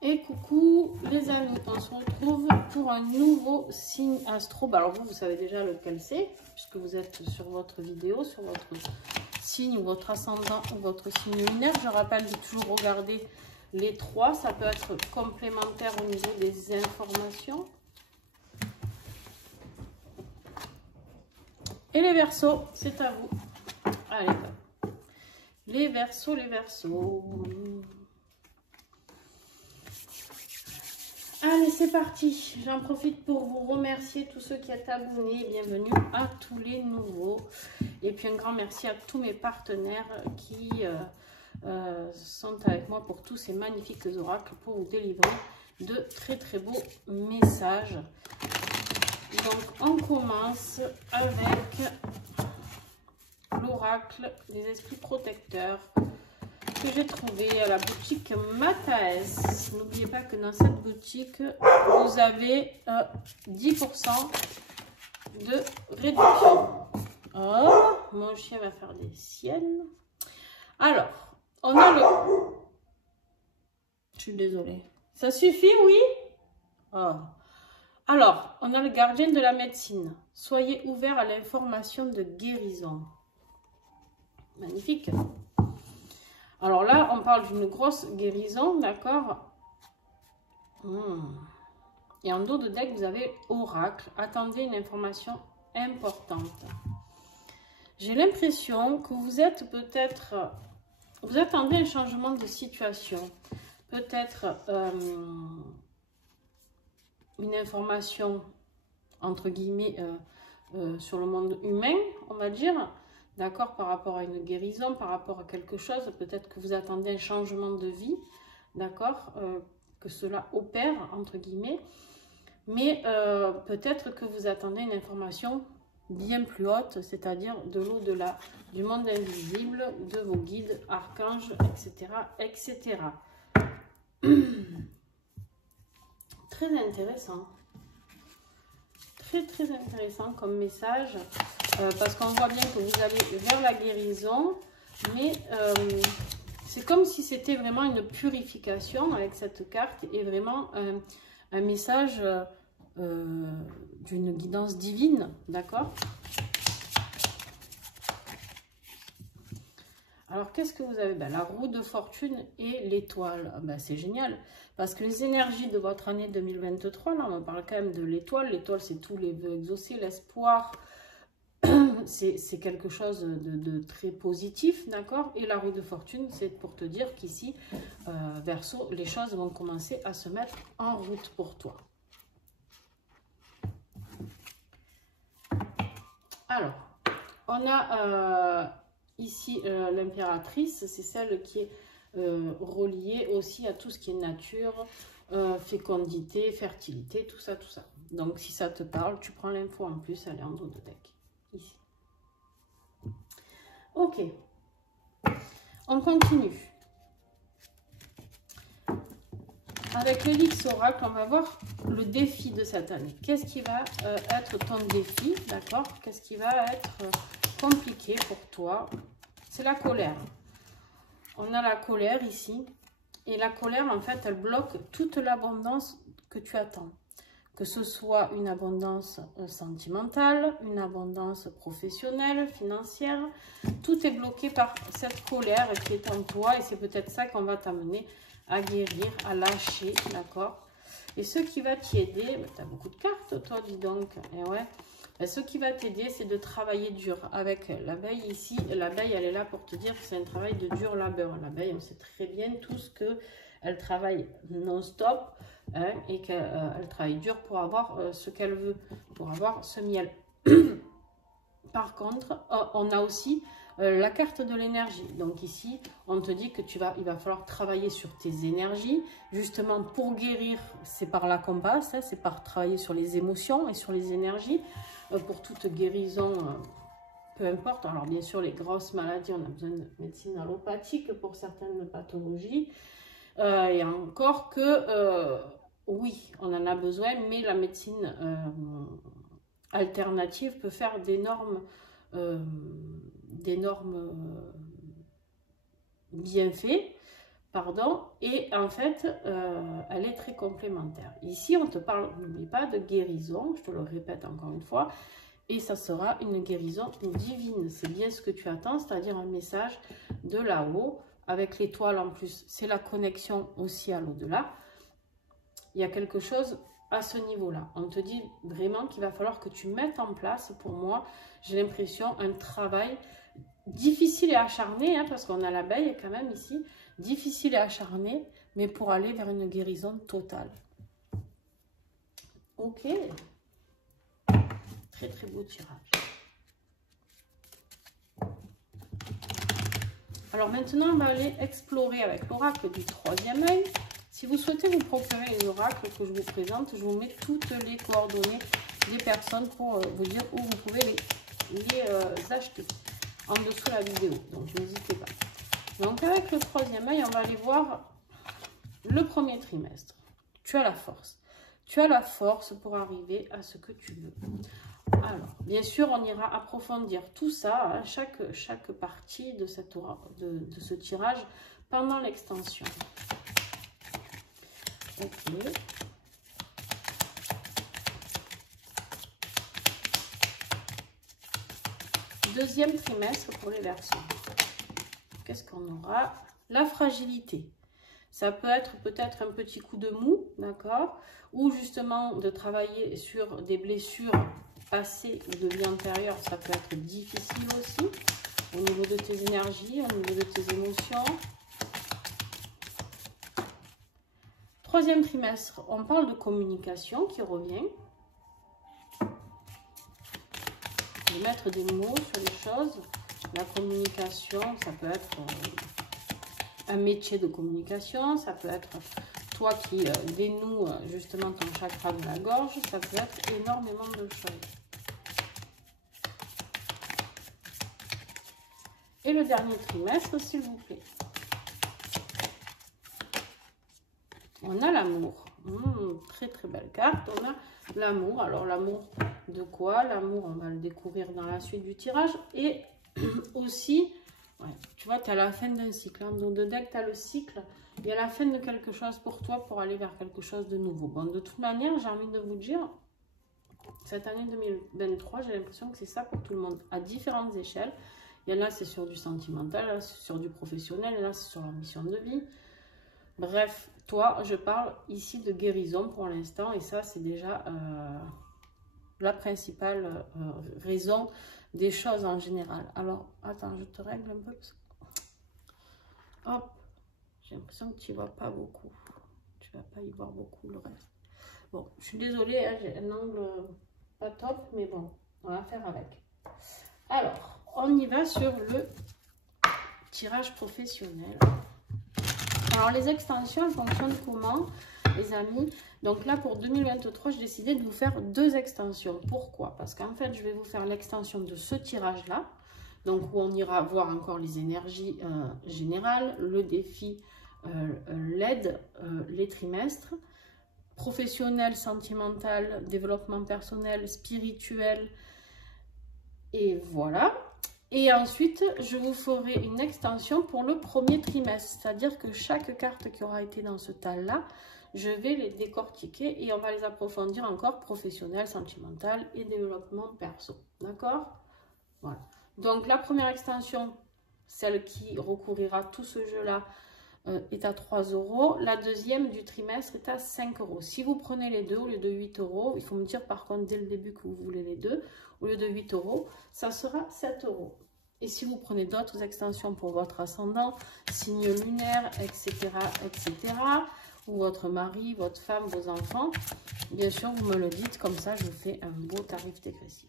Et coucou les amis, on se retrouve pour un nouveau signe astro. Alors vous savez déjà lequel c'est, puisque vous êtes sur votre vidéo, sur votre signe ou votre ascendant ou votre signe lunaire. Je rappelle de toujours regarder les trois, ça peut être complémentaire au niveau des informations. Et les Verseaux, c'est à vous. Allez, les Verseaux, les Verseaux. Allez, c'est parti. J'en profite pour vous remercier tous ceux qui êtes abonnés. Bienvenue à tous les nouveaux. Et puis un grand merci à tous mes partenaires qui sont avec moi pour tous ces magnifiques oracles pour vous délivrer de très beaux messages. Donc on commence avec l'oracle des esprits protecteurs que j'ai trouvé à la boutique Mataes. N'oubliez pas que dans cette boutique, vous avez 10% de réduction. Oh, mon chien va faire des siennes. Alors, on a le... Je suis désolée. Ça suffit, oui? Oh. Alors, on a le gardien de la médecine. Soyez ouverts à l'information de guérison. Magnifique. Alors là, on parle d'une grosse guérison, d'accord? Et en dos de deck, vous avez oracle. Attendez une information importante. J'ai l'impression que vous êtes peut-être... Vous attendez un changement de situation. Peut-être une information, entre guillemets, sur le monde humain, on va dire. D'accord, par rapport à une guérison, par rapport à quelque chose, peut-être que vous attendez un changement de vie, d'accord, que cela opère, entre guillemets, mais peut-être que vous attendez une information bien plus haute, c'est-à-dire de l'au-delà, du monde invisible, de vos guides, archanges, etc., etc. Très intéressant. Très intéressant comme message. Parce qu'on voit bien que vous allez vers la guérison, mais c'est comme si c'était vraiment une purification avec cette carte et vraiment un message d'une guidance divine, d'accord? Alors, qu'est-ce que vous avez? Ben, la roue de fortune et l'étoile. Ben, c'est génial, parce que les énergies de votre année 2023, là, on parle quand même de l'étoile. L'étoile, c'est tous les vœux exaucés, l'espoir. C'est quelque chose de très positif, d'accord? Et la roue de fortune, c'est pour te dire qu'ici, Verseau, les choses vont commencer à se mettre en route pour toi. Alors, on a ici l'impératrice, c'est celle qui est reliée aussi à tout ce qui est nature, fécondité, fertilité, tout ça, tout ça. Donc, si ça te parle, tu prends l'info en plus, elle est en dos de deck. Ici. Ok, on continue. Avec le Lix Oracle, on va voir le défi de cette année. Qu'est-ce qui va être ton défi, d'accord? Qu'est-ce qui va être compliqué pour toi? C'est la colère. On a la colère ici. Et la colère, en fait, elle bloque toute l'abondance que tu attends. Que ce soit une abondance sentimentale, une abondance professionnelle, financière, tout est bloqué par cette colère qui est en toi et c'est peut-être ça qu'on va t'amener à guérir, à lâcher, d'accord? Et ce qui va t'y aider, tu as beaucoup de cartes toi, dis donc, et ouais, ben, ce qui va t'aider, c'est de travailler dur avec l'abeille ici. L'abeille, elle est là pour te dire que c'est un travail de dur labeur. L'abeille, on sait très bien tous qu'elle travaille non-stop, hein, et qu'elle travaille dur pour avoir ce qu'elle veut, pour avoir ce miel. Par contre, on a aussi la carte de l'énergie. Donc ici, on te dit que il va falloir travailler sur tes énergies. Justement, pour guérir, c'est par la qu'on passe, hein, c'est par travailler sur les émotions et sur les énergies. Pour toute guérison, peu importe. Alors bien sûr, les grosses maladies, on a besoin de médecine allopathique pour certaines pathologies. Et encore que, oui, on en a besoin, mais la médecine alternative peut faire d'énormes bienfaits Pardon, et en fait, elle est très complémentaire. Ici, on te parle, n'oublie pas, de guérison, je te le répète encore une fois, et ça sera une guérison divine. C'est bien ce que tu attends, c'est-à-dire un message de là-haut, avec l'étoile en plus. C'est la connexion aussi à l'au-delà. Il y a quelque chose à ce niveau-là. On te dit vraiment qu'il va falloir que tu mettes en place, pour moi, j'ai l'impression, un travail difficile et acharné, hein, parce qu'on a l'abeille quand même ici, difficile et acharné, mais pour aller vers une guérison totale. Ok. Très très beau tirage. Alors maintenant, on va aller explorer avec l'oracle du troisième œil. Si vous souhaitez vous procurer une oracle que je vous présente, je vous mets toutes les coordonnées des personnes pour vous dire où vous pouvez les acheter en dessous de la vidéo. Donc n'hésitez pas. Donc avec le troisième œil, on va aller voir le premier trimestre. Tu as la force. Tu as la force pour arriver à ce que tu veux. Alors, bien sûr, on ira approfondir tout ça, hein, chaque partie de, de ce tirage pendant l'extension. Ok. Deuxième trimestre pour les Verseaux. Qu'est-ce qu'on aura? La fragilité. Ça peut être peut-être un petit coup de mou, d'accord? Ou justement de travailler sur des blessures passées ou de vie antérieure, ça peut être difficile aussi. Au niveau de tes énergies, au niveau de tes émotions. Troisième trimestre, on parle de communication qui revient. De mettre des mots sur les choses. La communication, ça peut être un métier de communication, ça peut être toi qui dénoue justement ton chakra de la gorge, ça peut être énormément de choses. Et le dernier trimestre, s'il vous plaît. On a l'amour. Très très belle carte. On a l'amour. Alors l'amour de quoi? L'amour, on va le découvrir dans la suite du tirage. Et aussi, ouais, tu vois, tu as la fin d'un cycle. Hein. Donc, dès que tu as le cycle, il y a la fin de quelque chose pour toi pour aller vers quelque chose de nouveau. Bon, de toute manière, j'ai envie de vous dire, cette année 2023, j'ai l'impression que c'est ça pour tout le monde, à différentes échelles. Il y en a, c'est sur du sentimental, là, c'est sur du professionnel, là, c'est sur l'ambition de vie. Bref, toi, je parle ici de guérison pour l'instant, et ça, c'est déjà la principale raison des choses en général. Alors, attends, je te règle un peu. Parce que... Hop, j'ai l'impression que tu ne vois pas beaucoup. Tu ne vas pas y voir beaucoup le reste. Bon, je suis désolée, hein, j'ai un angle pas top, mais bon, on va faire avec. Alors, on y va sur le tirage professionnel. Alors, les extensions, elles fonctionnent comment, les amis? Donc là, pour 2023, j'ai décidé de vous faire 2 extensions. Pourquoi? Parce qu'en fait, je vais vous faire l'extension de ce tirage-là. Donc, où on ira voir encore les énergies générales, le défi, l'aide, les trimestres, professionnel, sentimental, développement personnel, spirituel, et voilà. Et ensuite, je vous ferai une extension pour le premier trimestre. C'est-à-dire que chaque carte qui aura été dans ce tas-là, je vais les décortiquer et on va les approfondir encore, professionnel, sentimental et développement perso. D'accord? Voilà. Donc, la première extension, celle qui recouvrira tout ce jeu-là, est à 3 €. La deuxième du trimestre est à 5 €. Si vous prenez les deux au lieu de 8 €, il faut me dire par contre dès le début que vous voulez les deux, au lieu de 8 €, ça sera 7 €. Et si vous prenez d'autres extensions pour votre ascendant, signe lunaire, etc., etc., ou votre mari, votre femme, vos enfants, bien sûr, vous me le dites, comme ça, je fais un beau tarif dégressif.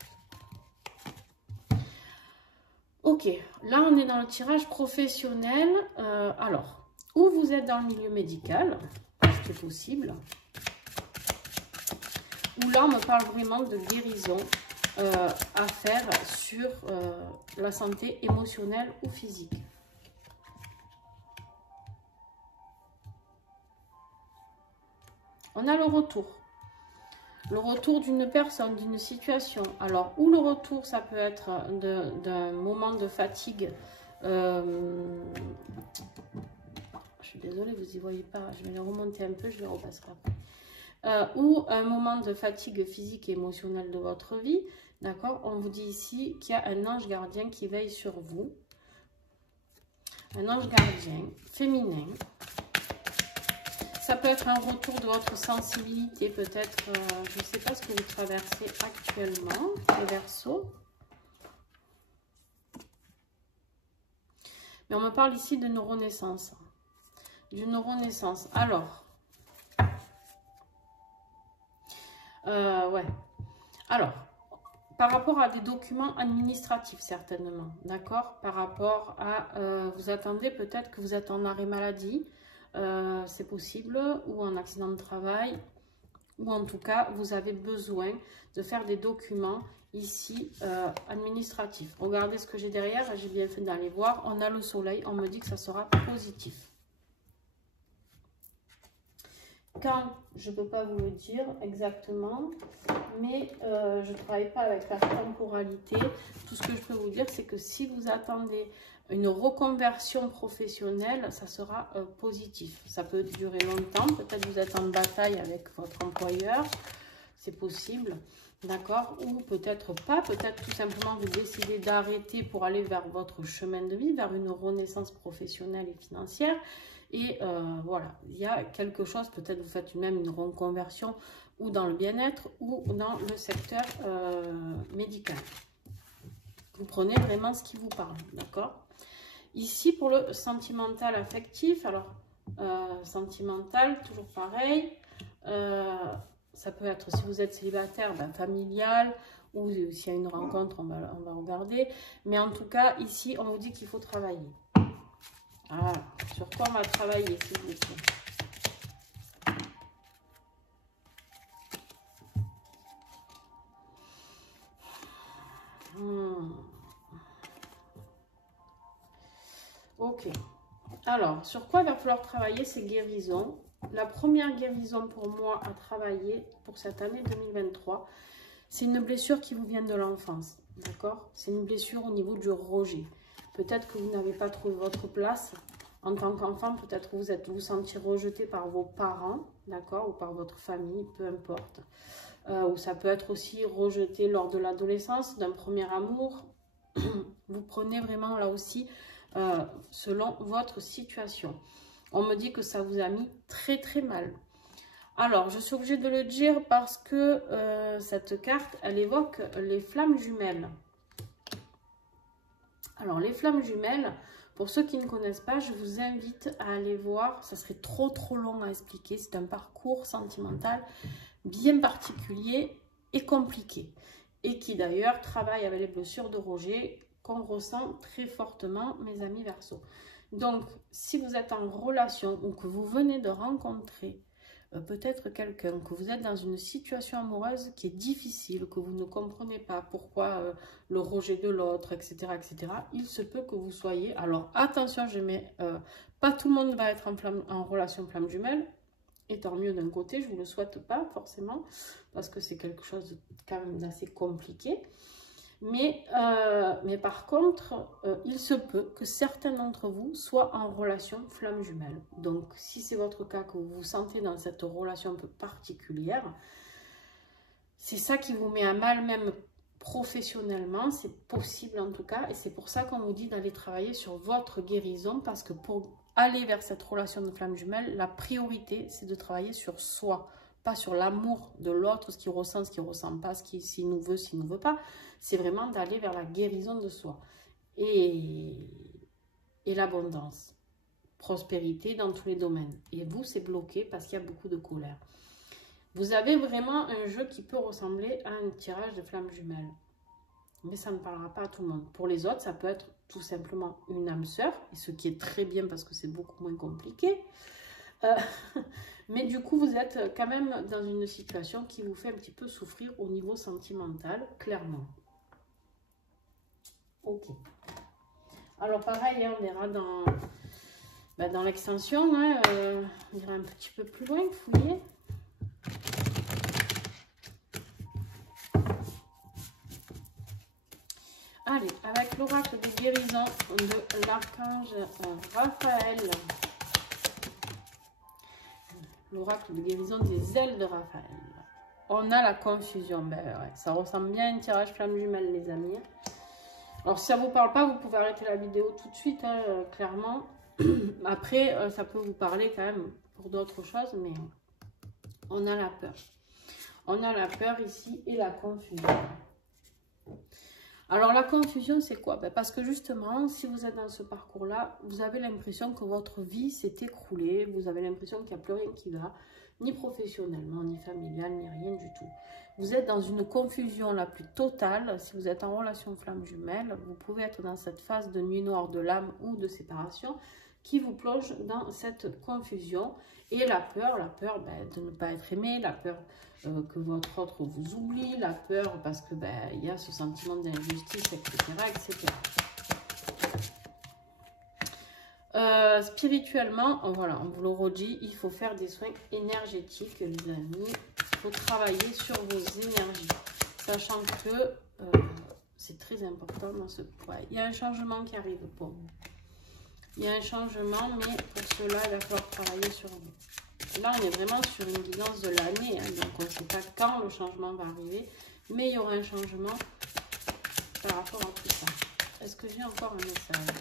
Ok, là, on est dans le tirage professionnel. Alors, ou vous êtes dans le milieu médical, ce qui est possible, ou là, on me parle vraiment de guérison à faire sur la santé émotionnelle ou physique. On a le retour. Le retour d'une personne, d'une situation. Alors, ou le retour, ça peut être d'un moment de fatigue. Je Je suis désolée, vous n'y voyez pas. Je vais les remonter un peu, je les repasserai après. Ou un moment de fatigue physique et émotionnelle de votre vie. D'accord? On vous dit ici qu'il y a un ange gardien qui veille sur vous. Un ange gardien féminin. Ça peut être un retour de votre sensibilité, peut-être, je ne sais pas ce que vous traversez actuellement, les Verseaux. Mais on me parle ici d'une renaissance. D'une renaissance. Alors, ouais. Alors, par rapport à des documents administratifs, certainement, d'accord? Par rapport à, vous attendez peut-être que vous êtes en arrêt maladie, c'est possible, ou en accident de travail, ou en tout cas, vous avez besoin de faire des documents ici administratifs. Regardez ce que j'ai derrière, j'ai bien fait d'aller voir. On a le soleil, on me dit que ça sera positif. Quand, je ne peux pas vous le dire exactement, mais je ne travaille pas avec la temporalité. Tout ce que je peux vous dire, c'est que si vous attendez une reconversion professionnelle, ça sera positif. Ça peut durer longtemps, peut-être vous êtes en bataille avec votre employeur, c'est possible, d'accord? Ou peut-être pas, peut-être tout simplement vous décidez d'arrêter pour aller vers votre chemin de vie, vers une renaissance professionnelle et financière. Et voilà, il y a quelque chose, peut-être vous faites même une reconversion ou dans le bien-être ou dans le secteur médical. Vous prenez vraiment ce qui vous parle, d'accord? Ici, pour le sentimental affectif, alors sentimental, toujours pareil, ça peut être, si vous êtes célibataire, ben, familial, ou s'il y a une rencontre, on va regarder. Mais en tout cas, ici, on vous dit qu'il faut travailler. Ah, sur quoi on va travailler, s'il vous plaît? Ok. Alors, sur quoi il va falloir travailler ces guérisons? La première guérison pour moi à travailler pour cette année 2023, c'est une blessure qui vous vient de l'enfance. D'accord? C'est une blessure au niveau du rejet. Peut-être que vous n'avez pas trouvé votre place en tant qu'enfant, peut-être que vous vous sentiez rejeté par vos parents, d'accord, ou par votre famille, peu importe. Ou ça peut être aussi rejeté lors de l'adolescence, d'un premier amour. Vous prenez vraiment là aussi, selon votre situation. On me dit que ça vous a mis très très mal. Alors, je suis obligée de le dire parce que cette carte, elle évoque les flammes jumelles. Alors, les flammes jumelles, pour ceux qui ne connaissent pas, je vous invite à aller voir. Ça serait trop long à expliquer. C'est un parcours sentimental bien particulier et compliqué. Et qui d'ailleurs travaille avec les blessures de rejet qu'on ressent très fortement, mes amis Verseaux. Donc, si vous êtes en relation ou que vous venez de rencontrer peut-être quelqu'un, que vous êtes dans une situation amoureuse qui est difficile, que vous ne comprenez pas pourquoi le rejet de l'autre, etc., etc., il se peut que vous soyez... Alors, attention, je mets... pas tout le monde va être en relation flamme jumelle, et tant mieux d'un côté, je ne vous le souhaite pas forcément, parce que c'est quelque chose quand même d'assez compliqué. Mais par contre, il se peut que certains d'entre vous soient en relation flamme jumelle. Donc, si c'est votre cas, que vous vous sentez dans cette relation un peu particulière, c'est ça qui vous met à mal, même professionnellement. C'est possible en tout cas. Et c'est pour ça qu'on vous dit d'aller travailler sur votre guérison. Parce que pour aller vers cette relation de flamme jumelle, la priorité, c'est de travailler sur soi. Pas sur l'amour de l'autre, ce qu'il ressent, ce qu'il ne ressent pas, s'il nous veut, s'il ne nous veut pas. C'est vraiment d'aller vers la guérison de soi. Et l'abondance. Prospérité dans tous les domaines. Et vous, c'est bloqué parce qu'il y a beaucoup de colère. Vous avez vraiment un jeu qui peut ressembler à un tirage de flammes jumelles. Mais ça ne parlera pas à tout le monde. Pour les autres, ça peut être tout simplement une âme sœur. Et ce qui est très bien parce que c'est beaucoup moins compliqué. Mais du coup, vous êtes quand même dans une situation qui vous fait un petit peu souffrir au niveau sentimental, clairement. Ok. Alors pareil, on ira dans l'extension. Hein, on ira un petit peu plus loin, fouiller. Allez, avec l'oracle de guérison de l'archange Raphaël. l'oracle de guérison des ailes de Raphaël. On a la confusion. Ben ouais, ça ressemble bien à un tirage flamme jumelle, les amis. Alors, si ça ne vous parle pas, vous pouvez arrêter la vidéo tout de suite, hein, clairement. Après, ça peut vous parler quand même pour d'autres choses, mais on a la peur. On a la peur ici et la confusion. Alors, la confusion, c'est quoi? Ben, parce que justement, si vous êtes dans ce parcours-là, vous avez l'impression que votre vie s'est écroulée. Vous avez l'impression qu'il n'y a plus rien qui va, ni professionnellement, ni familial, ni rien du tout. Vous êtes dans une confusion la plus totale. Si vous êtes en relation flamme jumelle, vous pouvez être dans cette phase de nuit noire de l'âme ou de séparation qui vous plonge dans cette confusion. Et la peur ben, de ne pas être aimé, la peur que votre autre vous oublie, la peur parce que ben, y a ce sentiment d'injustice, etc. Spirituellement, voilà, on vous le redit, il faut faire des soins énergétiques, les amis. Il faut travailler sur vos énergies, sachant que c'est très important dans ce point. Il y a un changement qui arrive pour vous. Il y a un changement, mais pour cela, il va falloir travailler sur vous. Là, on est vraiment sur une guidance de l'année, hein, donc on ne sait pas quand le changement va arriver, mais il y aura un changement par rapport à tout ça. Est-ce que j'ai encore un message?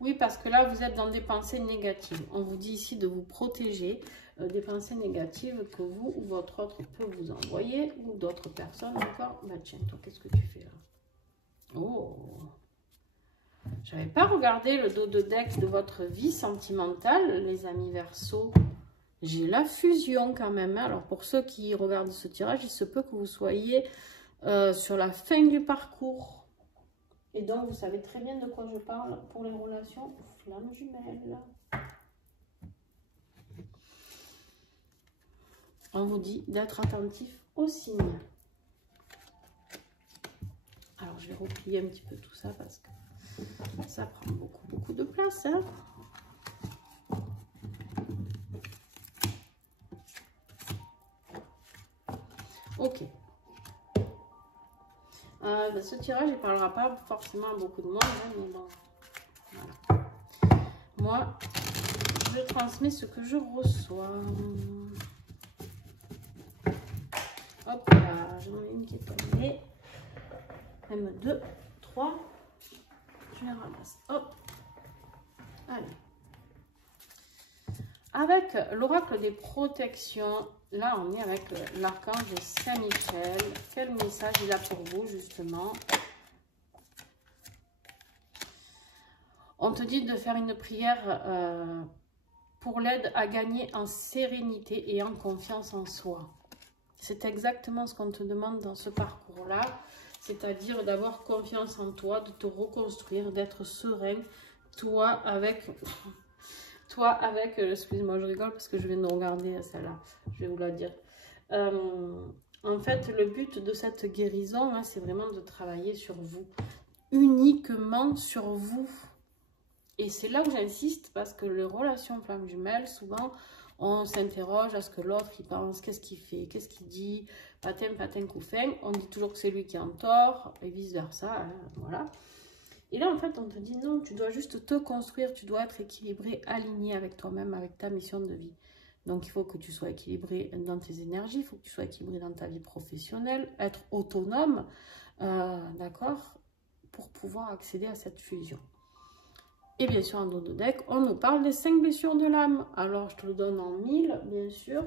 Oui, parce que là, vous êtes dans des pensées négatives. On vous dit ici de vous protéger des pensées négatives que vous ou votre autre peut vous envoyer, ou d'autres personnes encore. Bah tiens, toi, qu'est-ce que tu fais là? Oh! J'avais pas regardé le dos de deck de votre vie sentimentale, les amis Verseau. J'ai la fusion quand même. Alors, pour ceux qui regardent ce tirage, il se peut que vous soyez sur la fin du parcours. Et donc, vous savez très bien de quoi je parle pour les relations flamme jumelle. On vous dit d'être attentif aux signes. Alors, je vais replier un petit peu tout ça parce que ça prend beaucoup de place. Hein. Ok. Ce tirage, il ne parlera pas forcément à beaucoup de monde, hein, mais bon, voilà. Moi, je transmets ce que je reçois. Hop là, j'en ai une qui est tombée. Même 2, 3. Je les ramasse. Hop. Allez. Avec l'oracle des protections, là on est avec l'archange de Saint-Michel. Quel message il a pour vous justement? On te dit de faire une prière pour l'aide à gagner en sérénité et en confiance en soi. C'est exactement ce qu'on te demande dans ce parcours-là. C'est-à-dire d'avoir confiance en toi, de te reconstruire, d'être serein. Toi avec... excusez-moi, je rigole parce que je viens de regarder celle-là, je vais vous la dire. En fait, le but de cette guérison, hein, c'est vraiment de travailler sur vous, uniquement sur vous. Et c'est là où j'insiste parce que les relations flamme jumelle, souvent, on s'interroge à ce que l'autre, il pense, qu'est-ce qu'il fait, qu'est-ce qu'il dit, patin, couffin. On dit toujours que c'est lui qui est en tort et vice-versa, hein, voilà. Et là, en fait, on te dit non, tu dois juste te construire, tu dois être équilibré, aligné avec toi-même, avec ta mission de vie. Donc, il faut que tu sois équilibré dans tes énergies, il faut que tu sois équilibré dans ta vie professionnelle, être autonome, d'accord, pour pouvoir accéder à cette fusion. Et bien sûr, en dos de deck, on nous parle des 5 blessures de l'âme. Alors, je te le donne en 1000, bien sûr,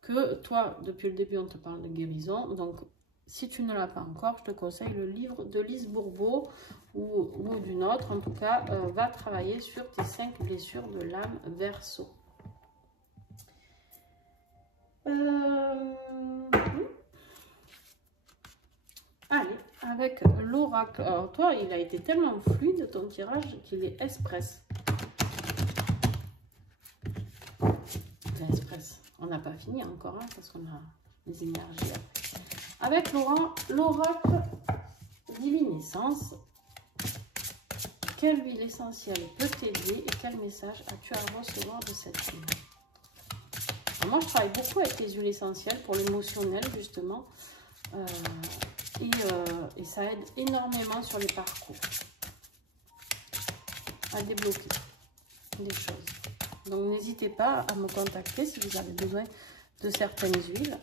que toi, depuis le début, on te parle de guérison. Donc, si tu ne l'as pas encore, je te conseille le livre de Lise Bourbeau ou d'une autre. En tout cas, va travailler sur tes 5 blessures de l'âme Verseau. Allez, avec l'oracle. Alors, toi, il a été tellement fluide, ton tirage, qu'il est express. Express. On n'a pas fini encore, hein, parce qu'on a les énergies après. Avec l'oracle Divine Essence, quelle huile essentielle peut t'aider et quel message as-tu à recevoir de cette huile? Moi, je travaille beaucoup avec les huiles essentielles pour l'émotionnel, justement. Et ça aide énormément sur les parcours à débloquer des choses. Donc, n'hésitez pas à me contacter si vous avez besoin de certaines huiles.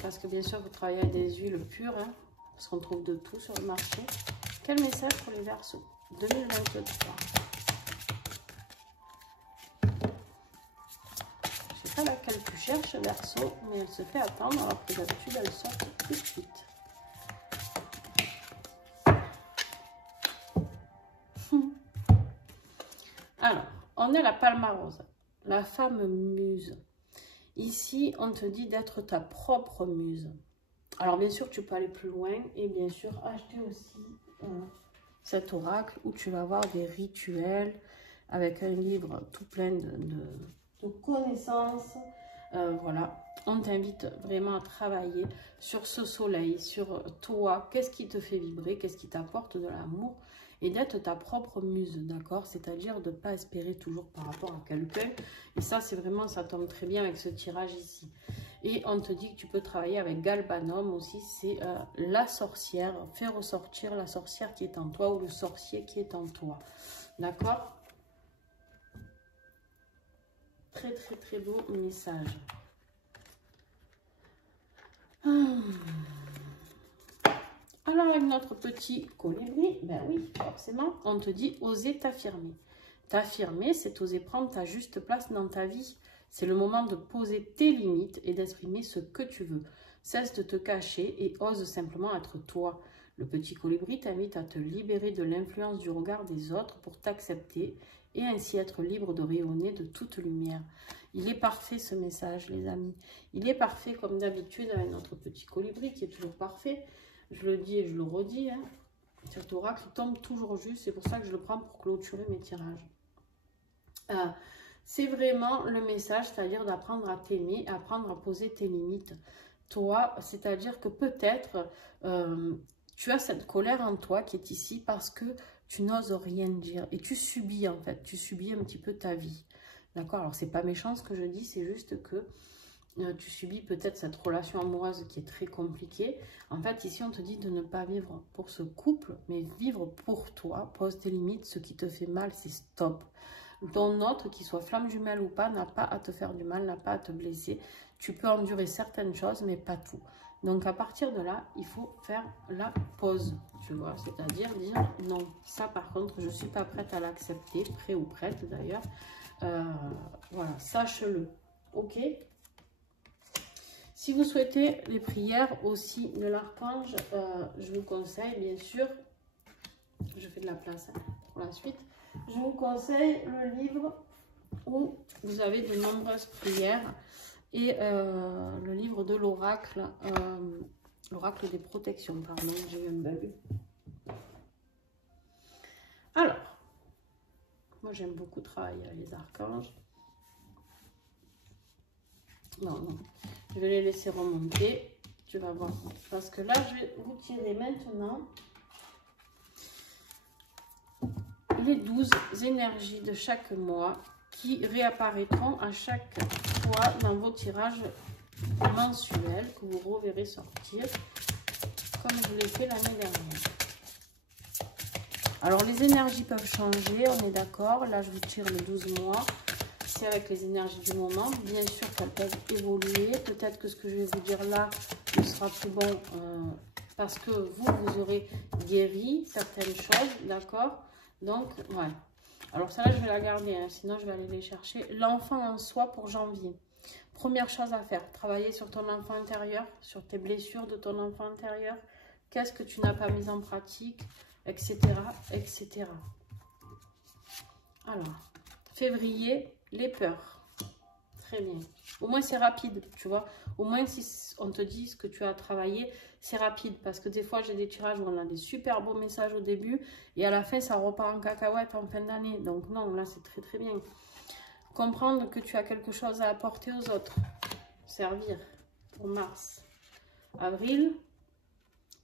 Parce que bien sûr, vous travaillez avec des huiles pures, hein, parce qu'on trouve de tout sur le marché. Quel message pour les Verseaux 2023? Je sais pas laquelle tu cherches, Verseau, mais elle se fait attendre, alors que d'habitude, elle sort tout de suite. Alors, on est la Palma Rose, la femme muse. Ici, on te dit d'être ta propre muse. Alors, bien sûr, tu peux aller plus loin et bien sûr, acheter aussi cet oracle où tu vas avoir des rituels avec un livre tout plein de connaissances. Voilà, on t'invite vraiment à travailler sur ce soleil, sur toi, qu'est-ce qui te fait vibrer, qu'est-ce qui t'apporte de l'amour et d'être ta propre muse, d'accord? C'est-à-dire de ne pas espérer toujours par rapport à quelqu'un. Et ça, c'est vraiment, ça tombe très bien avec ce tirage ici. Et on te dit que tu peux travailler avec Galbanum aussi, c'est la sorcière, faire ressortir la sorcière qui est en toi ou le sorcier qui est en toi, d'accord? Très, très, très beau message. Alors, avec notre petit colibri, ben oui, forcément, on te dit oser t'affirmer. T'affirmer, c'est oser prendre ta juste place dans ta vie. C'est le moment de poser tes limites et d'exprimer ce que tu veux. Cesse de te cacher et ose simplement être toi. Le petit colibri t'invite à te libérer de l'influence du regard des autres pour t'accepter et ainsi être libre de rayonner de toute lumière. Il est parfait ce message, les amis. Il est parfait comme d'habitude avec notre petit colibri qui est toujours parfait. Je le dis et je le redis, hein. Cet oracle tombe toujours juste, c'est pour ça que je le prends pour clôturer mes tirages. C'est vraiment le message, c'est-à-dire d'apprendre à t'aimer, apprendre à poser tes limites. Toi, c'est-à-dire que peut-être tu as cette colère en toi qui est ici parce que tu n'oses rien dire et tu subis en fait, tu subis un petit peu ta vie. D'accord? Alors, c'est pas méchant ce que je dis, c'est juste que tu subis peut-être cette relation amoureuse qui est très compliquée. En fait, ici, on te dit de ne pas vivre pour ce couple, mais vivre pour toi. Pose tes limites. Ce qui te fait mal, c'est stop. Ton autre, qu'il soit flamme jumelle ou pas, n'a pas à te faire du mal, n'a pas à te blesser. Tu peux endurer certaines choses, mais pas tout. Donc, à partir de là, il faut faire la pause, tu vois. C'est-à-dire dire non. Ça, par contre, je ne suis pas prête à l'accepter, prêt ou prête d'ailleurs. Voilà, sache-le. Ok? Si vous souhaitez les prières aussi de l'archange, je vous conseille bien sûr, je fais de la place pour la suite, je vous conseille le livre où vous avez de nombreuses prières et le livre de l'oracle, l'oracle des protections, pardon, j'ai eu un bug. Alors, moi j'aime beaucoup travailler avec les archanges. Non, non. Je vais les laisser remonter. Tu vas voir. Parce que là, je vais vous tirer maintenant les 12 énergies de chaque mois qui réapparaîtront à chaque fois dans vos tirages mensuels que vous reverrez sortir comme je l'ai fait l'année dernière. Alors, les énergies peuvent changer, on est d'accord. Là, je vous tire les 12 mois. C'est avec les énergies du moment. Bien sûr qu'elles peuvent évoluer. Peut-être que ce que je vais vous dire là ne sera plus bon parce que vous aurez guéri certaines choses, d'accord? Donc, ouais. Alors, ça là, je vais la garder, hein, sinon je vais aller les chercher. L'enfant en soi pour janvier. Première chose à faire, travailler sur ton enfant intérieur, sur tes blessures de ton enfant intérieur. Qu'est-ce que tu n'as pas mis en pratique, etc., etc. Alors, février, les peurs. Très bien. Au moins, c'est rapide, tu vois. Au moins, si on te dit ce que tu as travaillé, c'est rapide. Parce que des fois, j'ai des tirages où on a des super beaux messages au début. Et à la fin, ça repart en cacahuète en fin d'année. Donc non, là, c'est très, très bien. Comprendre que tu as quelque chose à apporter aux autres. Servir pour mars. Avril,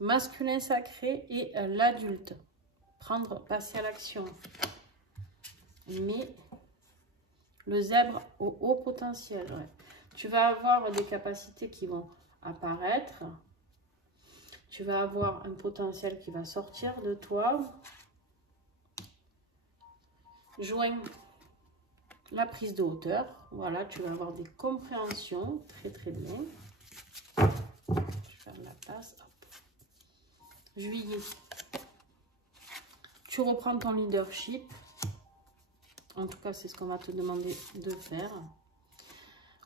masculin sacré et l'adulte. Passer à l'action. Mai, le zèbre au haut potentiel. Ouais. Tu vas avoir des capacités qui vont apparaître. Tu vas avoir un potentiel qui va sortir de toi. joins la prise de hauteur. Voilà, tu vas avoir des compréhensions très très bien. Je vais faire la place. Hop. Juillet, tu reprends ton leadership. En tout cas, c'est ce qu'on va te demander de faire.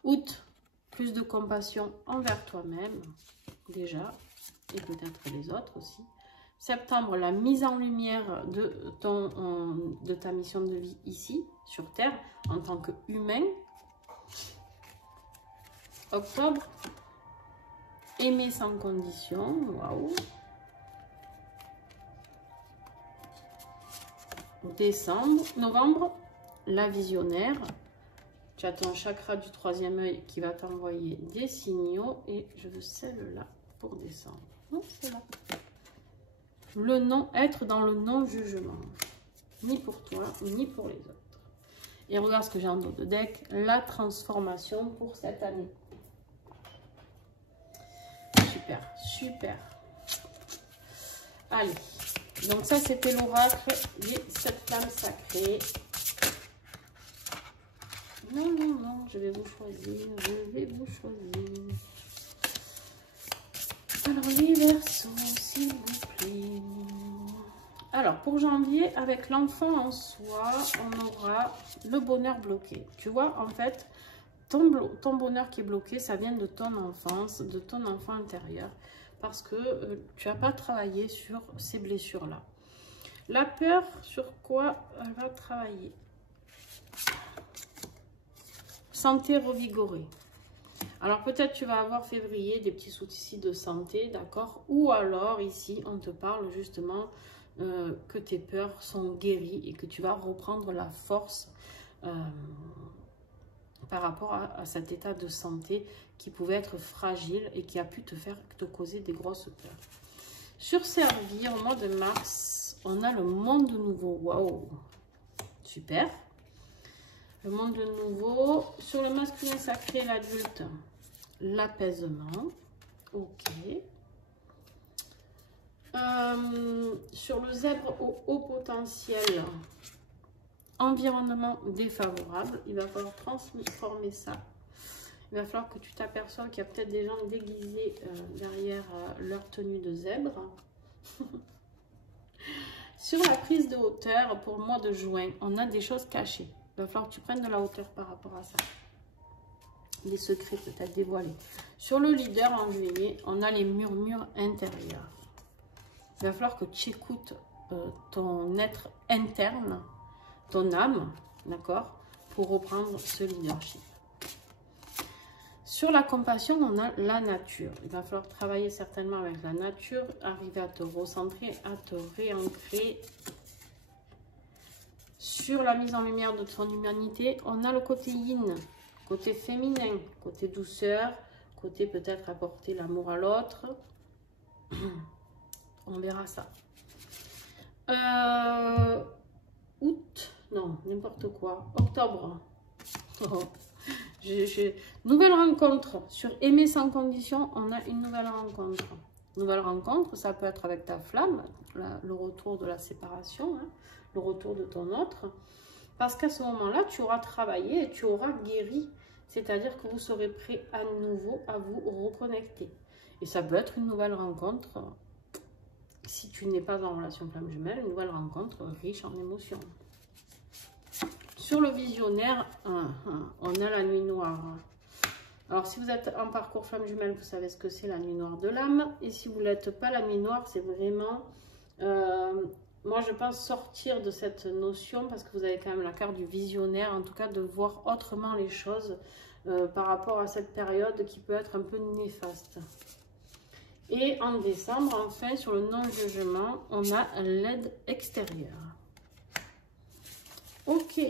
Août, plus de compassion envers toi-même, déjà, et peut-être les autres aussi. Septembre, la mise en lumière de ta mission de vie ici, sur Terre, en tant qu'humain. Octobre, aimer sans condition, waouh. Décembre, novembre, la visionnaire. Tu as ton chakra du troisième œil qui va t'envoyer des signaux. Et je veux celle-là pour décembre. Non, c'est là. Le non, être dans le non-jugement. Ni pour toi, ni pour les autres. Et regarde ce que j'ai en dos de deck. La transformation pour cette année. Super, super. Allez. Donc ça, c'était l'oracle des 7 flammes sacrées. Non, non, non, je vais vous choisir, je vais vous choisir. Alors, les Verseaux, s'il vous plaît. Alors, pour janvier, avec l'enfant en soi, on aura le bonheur bloqué. Tu vois, en fait, ton bonheur qui est bloqué, ça vient de ton enfance, de ton enfant intérieur. Parce que tu n'as pas travaillé sur ces blessures-là. La peur, sur quoi elle va travailler? Santé revigorée. Alors peut-être tu vas avoir février des petits soucis de santé, d'accord? Ou alors ici on te parle justement que tes peurs sont guéries et que tu vas reprendre la force par rapport à cet état de santé qui pouvait être fragile et qui a pu te causer des grosses peurs. Sur Servir, au mois de mars, on a le monde nouveau. Waouh! Super! Le monde nouveau. Sur le masculin sacré, l'adulte, l'apaisement. Ok. Sur le zèbre au haut potentiel, environnement défavorable. Il va falloir transformer ça. Il va falloir que tu t'aperçoives qu'il y a peut-être des gens déguisés derrière leur tenue de zèbre. Sur la prise de hauteur, pour le mois de juin, on a des choses cachées. Il va falloir que tu prennes de la hauteur par rapport à ça. Des secrets peut-être dévoilés. Sur le leader en juillet, on a les murmures intérieurs. Il va falloir que tu écoutes ton être interne, ton âme, d'accord, pour reprendre ce leadership. Sur la compassion, on a la nature. Il va falloir travailler certainement avec la nature, arriver à te recentrer, à te réancrer. Sur la mise en lumière de ton humanité, on a le côté yin, côté féminin, côté douceur, côté peut-être apporter l'amour à l'autre. On verra ça. Août, non, n'importe quoi. Octobre. Oh. Nouvelle rencontre. Sur aimer sans condition, on a une nouvelle rencontre. Nouvelle rencontre, ça peut être avec ta flamme, le retour de la séparation, hein, le retour de ton autre. Parce qu'à ce moment-là, tu auras travaillé et tu auras guéri. C'est-à-dire que vous serez prêt à nouveau à vous reconnecter. Et ça peut être une nouvelle rencontre. Si tu n'es pas en relation flamme jumelle, une nouvelle rencontre riche en émotions. Sur le visionnaire, on a la nuit noire. Alors, si vous êtes en parcours flamme jumelle, vous savez ce que c'est la nuit noire de l'âme. Et si vous ne l'êtes pas, la nuit noire, c'est vraiment... moi, je pense sortir de cette notion, parce que vous avez quand même la carte du visionnaire, en tout cas de voir autrement les choses par rapport à cette période qui peut être un peu néfaste. Et en décembre, enfin, sur le non-jugement, on a l'aide extérieure. Ok.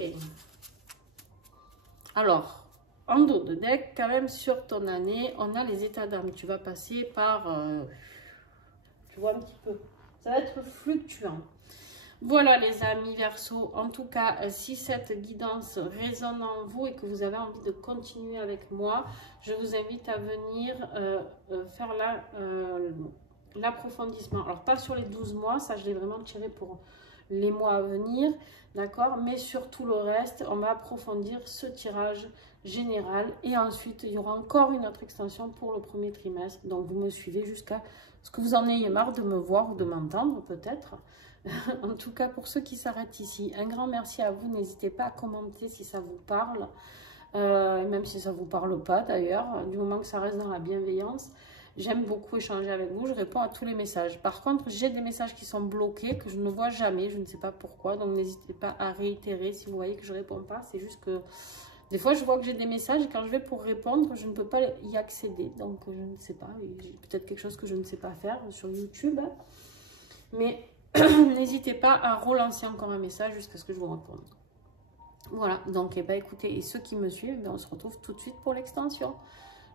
Alors, en dos de deck, quand même, sur ton année, on a les états d'âme. Tu vas passer par... tu vois un petit peu. Ça va être fluctuant. Voilà les amis Verseau. En tout cas, si cette guidance résonne en vous et que vous avez envie de continuer avec moi, je vous invite à venir faire l'approfondissement. Alors, pas sur les 12 mois, ça je l'ai vraiment tiré pour les mois à venir, d'accord? Mais sur tout le reste, on va approfondir ce tirage général. Et ensuite, il y aura encore une autre extension pour le premier trimestre. Donc, vous me suivez jusqu'à ce que vous en ayez marre de me voir ou de m'entendre, peut-être. En tout cas, pour ceux qui s'arrêtent ici, un grand merci à vous. N'hésitez pas à commenter si ça vous parle. Même si ça ne vous parle pas d'ailleurs, du moment que ça reste dans la bienveillance. J'aime beaucoup échanger avec vous, je réponds à tous les messages. Par contre, j'ai des messages qui sont bloqués, que je ne vois jamais, je ne sais pas pourquoi. Donc, n'hésitez pas à réitérer si vous voyez que je ne réponds pas. C'est juste que des fois, je vois que j'ai des messages et quand je vais pour répondre, je ne peux pas y accéder. Donc, je ne sais pas, peut-être quelque chose que je ne sais pas faire sur YouTube. Mais n'hésitez pas à relancer encore un message jusqu'à ce que je vous réponde. Voilà, donc eh ben, écoutez, et ceux qui me suivent, ben, on se retrouve tout de suite pour l'extension.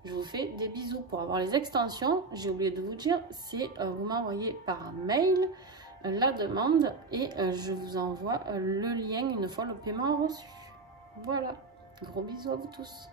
Je vous fais des bisous. Pour avoir les extensions, j'ai oublié de vous dire, c'est vous m'envoyez par mail la demande et je vous envoie le lien une fois le paiement reçu. Voilà, gros bisous à vous tous.